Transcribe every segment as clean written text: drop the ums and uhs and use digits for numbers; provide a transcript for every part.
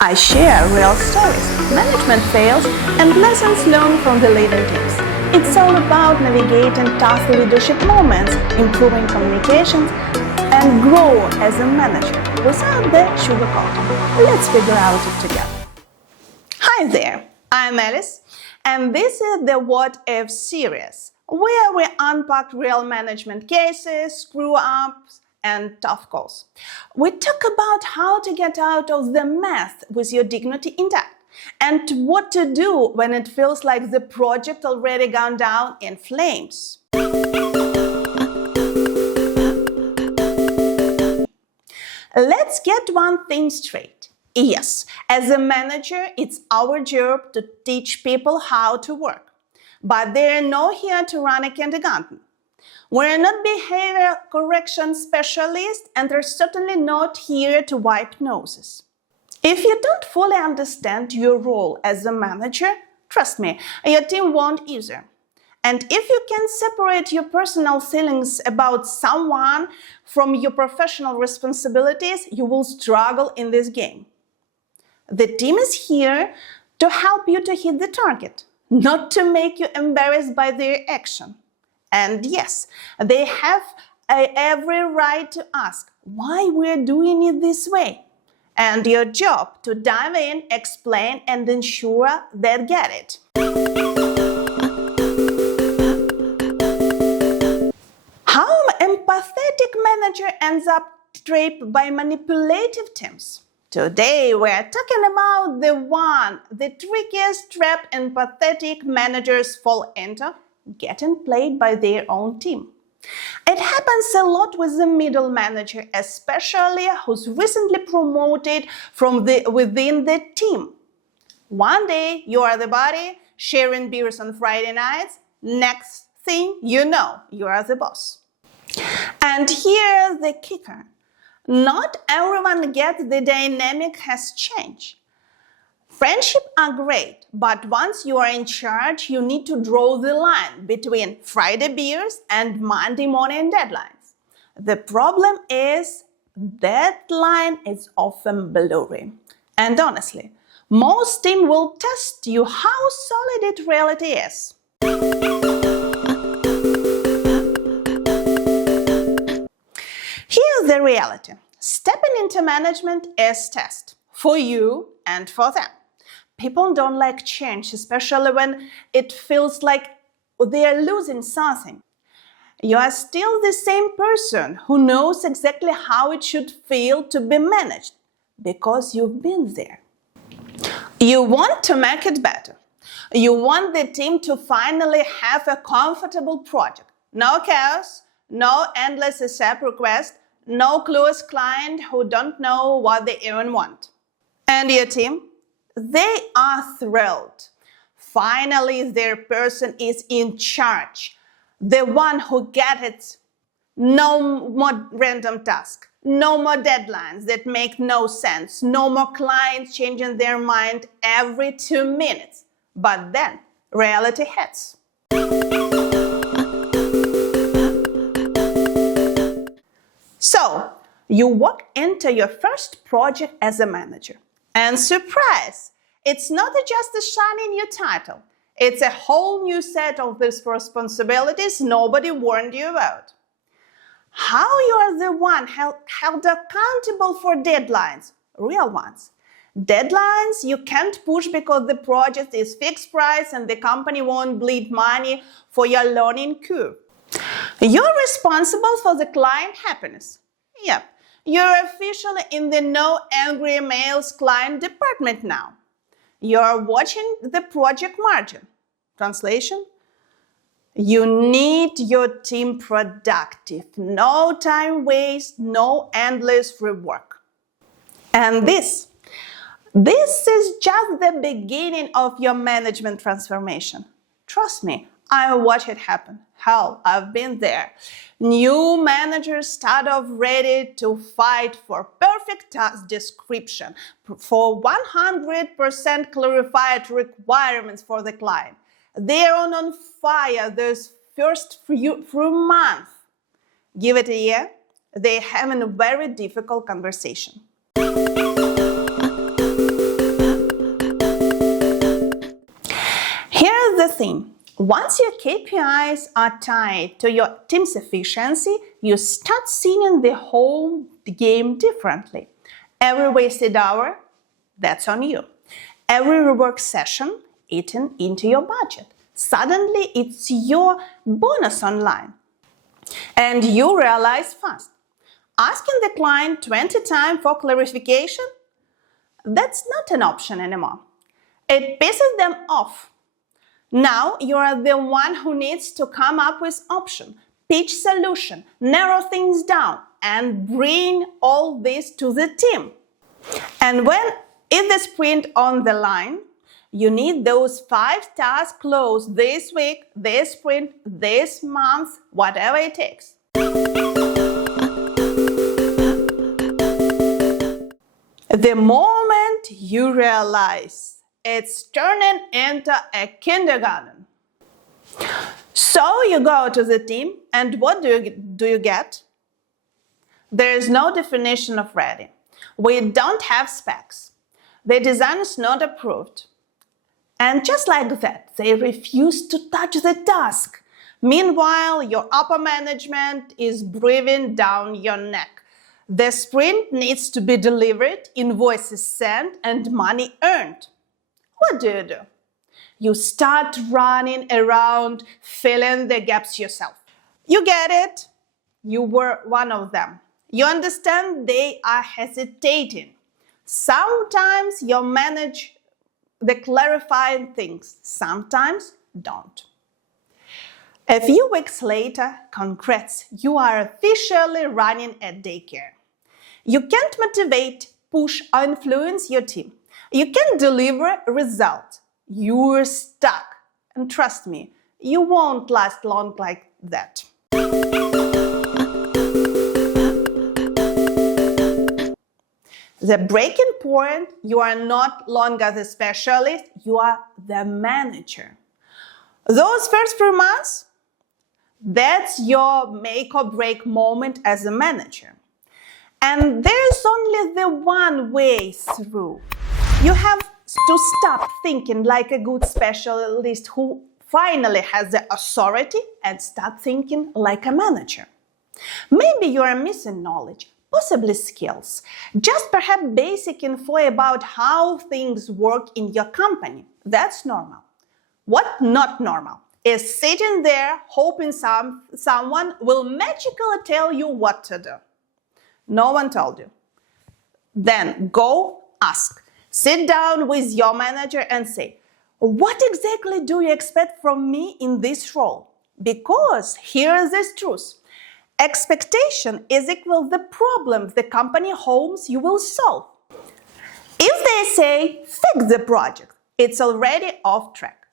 I share real stories, management fails, and lessons learned from the leading teams. It's all about navigating tough leadership moments, improving communications, and grow as a manager without the sugarcoating. Let's figure out it together. Hi there, I'm Alice, and this is the What If series, where we unpack real management cases, screw-ups, and tough calls. We talk about how to get out of the mess with your dignity intact, and what to do when it feels like the project already gone down in flames. Let's get one thing straight. Yes, as a manager, it's our job to teach people how to work. But they're not here to run a kindergarten. We're not behavior correction specialists, and they're certainly not here to wipe noses. If you don't fully understand your role as a manager, trust me, your team won't either. And if you can separate your personal feelings about someone from your professional responsibilities, you will struggle in this game. The team is here to help you to hit the target, not to make you embarrassed by their action. And yes, they have every right to ask why we're doing it this way. And your job to dive in, explain, and ensure they get it. How an empathetic manager ends up trapped by manipulative teams. Today we're talking about the trickiest trap empathetic managers fall into: getting played by their own team. It happens a lot with the middle manager, especially who's recently promoted from within the team. One day you are the body, sharing beers on Friday nights. Next thing you know, you are the boss. And here's the kicker. Not everyone gets the dynamic has changed. Friendships are great, but once you are in charge, you need to draw the line between Friday beers and Monday morning deadlines. The problem is that line is often blurry. And honestly, most teams will test you how solid it really is. Here's the reality. Stepping into management is a test for you and for them. People don't like change, especially when it feels like they are losing something. You are still the same person who knows exactly how it should feel to be managed, because you've been there. You want to make it better. You want the team to finally have a comfortable project. No chaos, no endless ASAP requests, no clueless client who don't know what they even want. And your team? They are thrilled. Finally, their person is in charge. The one who gets it. No more random tasks. No more deadlines that make no sense. No more clients changing their mind every 2 minutes. But then, reality hits. So, you walk into your first project as a manager. And surprise! It's not just a shiny new title. It's a whole new set of these responsibilities nobody warned you about. How you are the one held accountable for deadlines, real ones. Deadlines you can't push because the project is fixed price and the company won't bleed money for your learning curve. You're responsible for the client happiness. Yep. You're officially in the no angry mails client department now. You're watching the project margin. Translation? You need your team productive. No time waste, no endless rework. And this is just the beginning of your management transformation. Trust me, I watch it happen. Hell, I've been there. New managers start off ready to fight for perfect task description, for 100% clarified requirements for the client. They're on fire those first few months. Give it a year, they're having a very difficult conversation. thing. Once your KPIs are tied to your team's efficiency, you start seeing the whole game differently. Every wasted hour, that's on you. Every rework session eaten into your budget. Suddenly, it's your bonus online. And you realize fast. Asking the client 20 times for clarification? That's not an option anymore. It pisses them off. Now you are the one who needs to come up with option, pitch solution, narrow things down, and bring all this to the team. And when is the sprint on the line, you need those 5 tasks closed this week, this sprint, this month, whatever it takes. The moment you realize it's turning into a kindergarten. So you go to the team, and what do you get? There is no definition of ready. We don't have specs. The design is not approved. And just like that, they refuse to touch the task. Meanwhile, your upper management is breathing down your neck. The sprint needs to be delivered, invoices sent, and money earned. What do? You start running around, filling the gaps yourself. You get it? You were one of them. You understand they are hesitating. Sometimes you manage the clarifying things, sometimes don't. A few weeks later, congrats, you are officially running a daycare. You can't motivate, push, or influence your team. You can't deliver a result. You're stuck. And trust me, you won't last long like that. The breaking point, you are not longer the specialist, you are the manager. Those first 3 months, that's your make or break moment as a manager. And there's only the one way through. You have to stop thinking like a good specialist who finally has the authority and start thinking like a manager. Maybe you are missing knowledge, possibly skills, just perhaps basic info about how things work in your company. That's normal. What not normal is sitting there hoping someone will magically tell you what to do. No one told you. Then go ask. Sit down with your manager and say, what exactly do you expect from me in this role? Because here is the truth. Expectation is equal to the problems the company hopes you will solve. If they say, fix the project, it's already off track.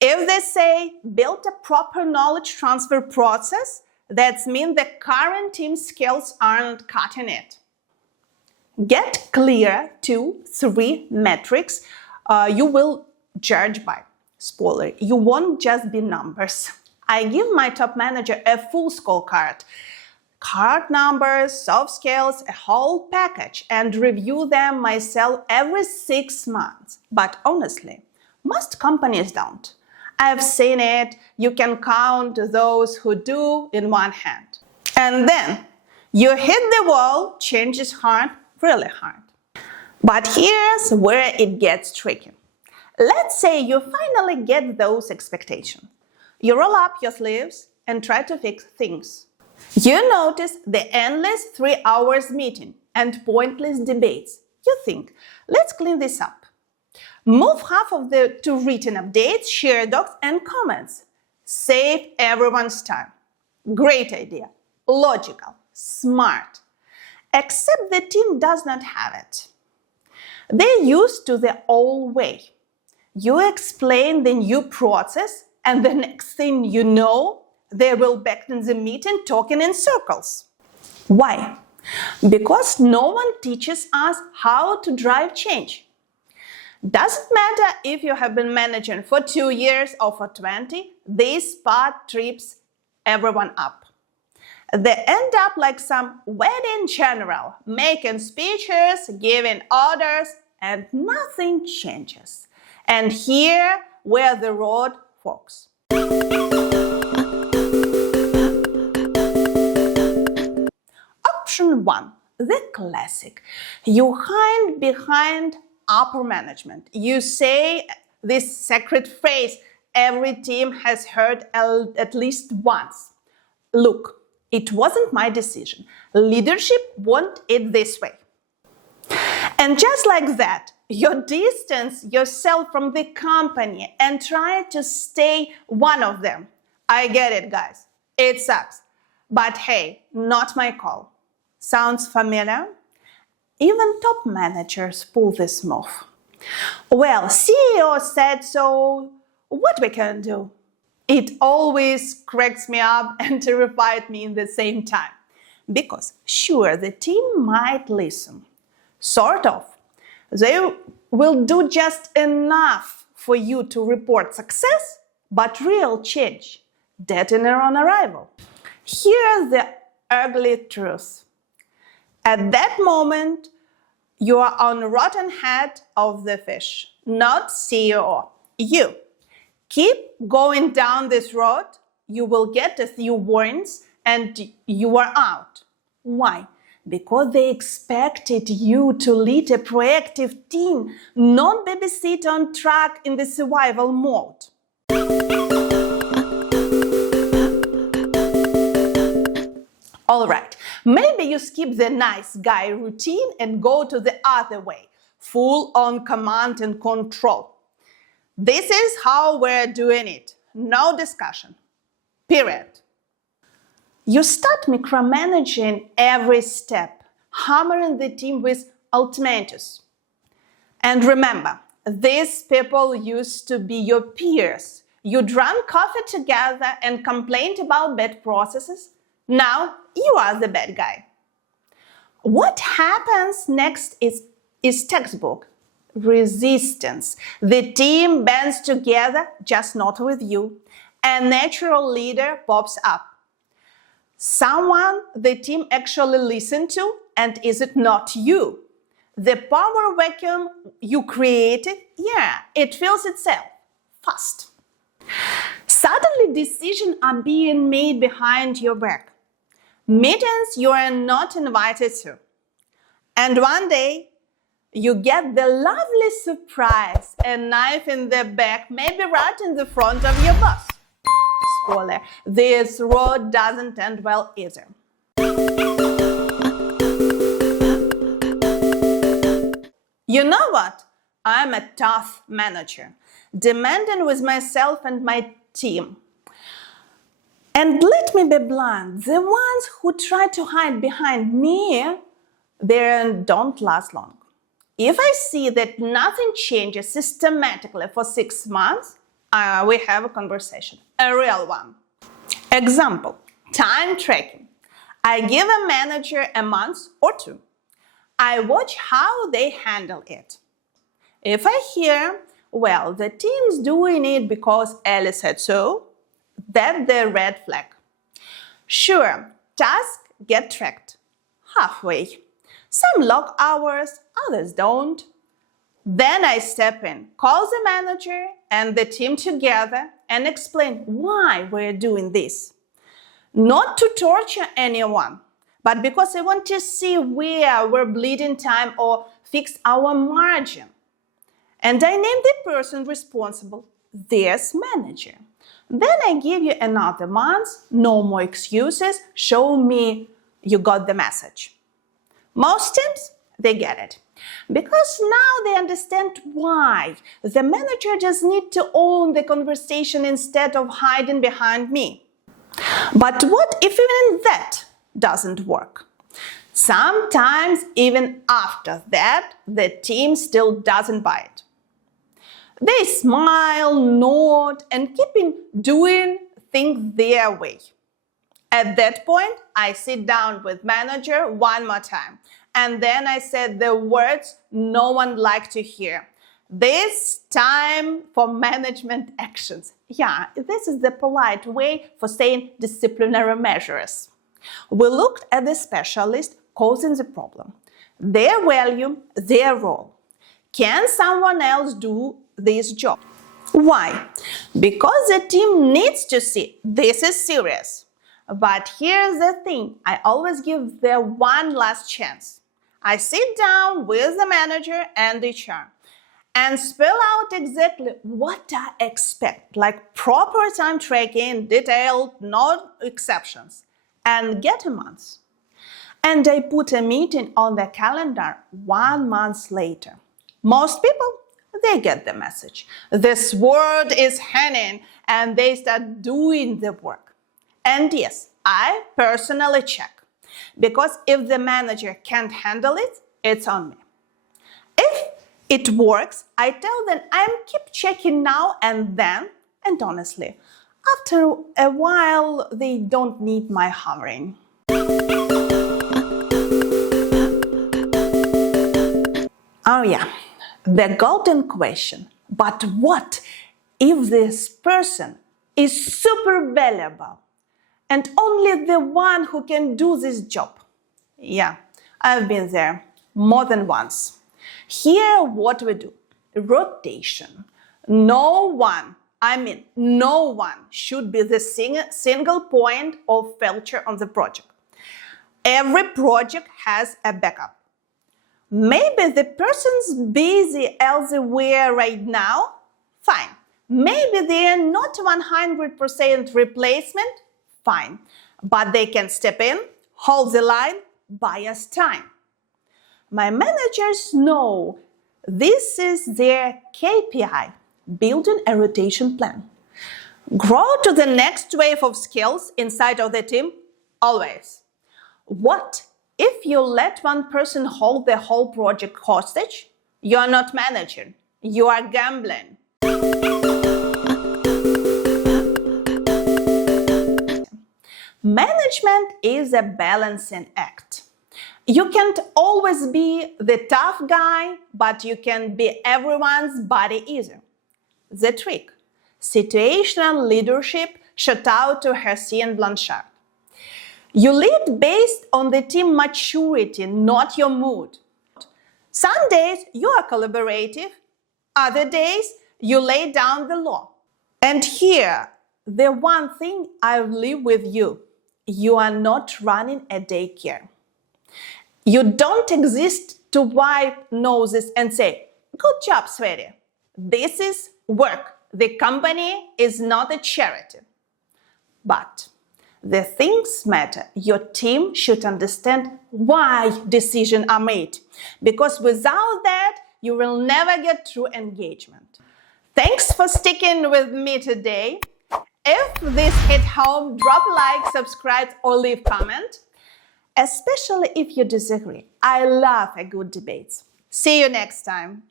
If they say, build a proper knowledge transfer process, that means the current team skills aren't cutting it. Get clear 2-3 metrics you will judge by. Spoiler, you won't just be numbers. I give my top manager a full scorecard. Card numbers, soft skills, a whole package, and review them myself every 6 months. But honestly, most companies don't. I've seen it. You can count those who do in one hand. And then you hit the wall, change is hard, really hard. But here's where it gets tricky. Let's say you finally get those expectations. You roll up your sleeves and try to fix things. You notice the endless 3 hours meeting and pointless debates. You think, let's clean this up. Move half of the to written updates, share docs, and comments. Save everyone's time. Great idea. Logical. Smart. Except the team does not have it. They're used to the old way. You explain the new process, and the next thing you know, they will back in the meeting talking in circles. Why? Because no one teaches us how to drive change. Doesn't matter if you have been managing for 2 years or for 20, this part trips everyone up. They end up like some wedding general, making speeches, giving orders, and nothing changes. And here where the road folks. Option 1, the classic. You hide behind upper management. You say this sacred phrase every team has heard at least once. Look, it wasn't my decision. Leadership wanted it this way. And just like that, you distance yourself from the company and try to stay one of them. I get it, guys. It sucks. But hey, not my call. Sounds familiar? Even top managers pull this move. Well, CEO said so. What we can do? It always cracks me up and terrified me in the same time. Because sure, the team might listen. Sort of. They will do just enough for you to report success, but real change, detonator on arrival. Here's the ugly truth. At that moment, you are on the rotten head of the fish, not CEO. You. Keep going down this road, you will get a few warnings and you are out. Why? Because they expected you to lead a proactive team, not babysit on track in the survival mode. All right, maybe you skip the nice guy routine and go to the other way, full on command and control. This is how we're doing it. No discussion. Period. You start micromanaging every step, hammering the team with ultimatums. And remember, these people used to be your peers. You drank coffee together and complained about bad processes. Now you are the bad guy. What happens next is textbook. Resistance. The team bands together, just not with you. A natural leader pops up. Someone the team actually listened to, and is it not you? The power vacuum you created, it fills itself fast. Suddenly decisions are being made behind your back. Meetings you are not invited to. And one day, you get the lovely surprise, a knife in the back, maybe right in the front of your boss. Spoiler, this road doesn't end well either. You know what? I'm a tough manager, demanding with myself and my team. And let me be blunt, the ones who try to hide behind me, they don't last long. If I see that nothing changes systematically for 6 months, we have a conversation, a real one. Example, time tracking. I give a manager a month or 2. I watch how they handle it. If I hear, well, the team's doing it because Ellie said so, that's the red flag. Sure, tasks get tracked halfway. Some log hours, others don't. Then I step in, call the manager and the team together and explain why we're doing this. Not to torture anyone, but because I want to see where we're bleeding time or fix our margin. And I name the person responsible, this manager. Then I give you another month, no more excuses, show me you got the message. Most teams, they get it. Because now they understand why. The manager just needs to own the conversation instead of hiding behind me. But what if even that doesn't work? Sometimes even after that, the team still doesn't buy it. They smile, nod, and keep doing things their way. At that point, I sit down with manager one more time. And then I said the words no one likes to hear. This time for management actions. This is the polite way for saying disciplinary measures. We looked at the specialist causing the problem. Their value, their role. Can someone else do this job? Why? Because the team needs to see this is serious. But here's the thing, I always give them one last chance. I sit down with the manager and HR and spell out exactly what I expect, like proper time tracking, detailed, no exceptions, and get a month. And I put a meeting on the calendar 1 month later. Most people, they get the message. This word is hanging and they start doing the work. And yes, I personally check. Because if the manager can't handle it, it's on me. If it works, I tell them I'm keep checking now and then, and honestly, after a while, they don't need my hammering. Oh yeah, the golden question. But what if this person is super valuable and only the one who can do this job? Yeah, I've been there more than once. Here what we do, rotation. No one should be the single point of failure on the project. Every project has a backup. Maybe the person's busy elsewhere right now. Fine. Maybe they are not 100% replacement. Fine. But they can step in, hold the line, buy us time. My managers know this is their KPI, building a rotation plan. Grow to the next wave of skills inside of the team, always. What if you let one person hold the whole project hostage? You are not managing, you are gambling. Management is a balancing act. You can't always be the tough guy, but you can be everyone's body eater. The trick: situational leadership, shout out to Hersey and Blanchard. You lead based on the team maturity, not your mood. Some days you are collaborative, other days you lay down the law. And here, the one thing I leave with you: you are not running a daycare. You don't exist to wipe noses and say, "Good job, sweetie." This is work. The company is not a charity. But the things matter. Your team should understand why decisions are made, because without that, you will never get true engagement. Thanks for sticking with me today. If this hit home, drop a like, subscribe, or leave comment. Especially if you disagree. I love a good debate. See you next time.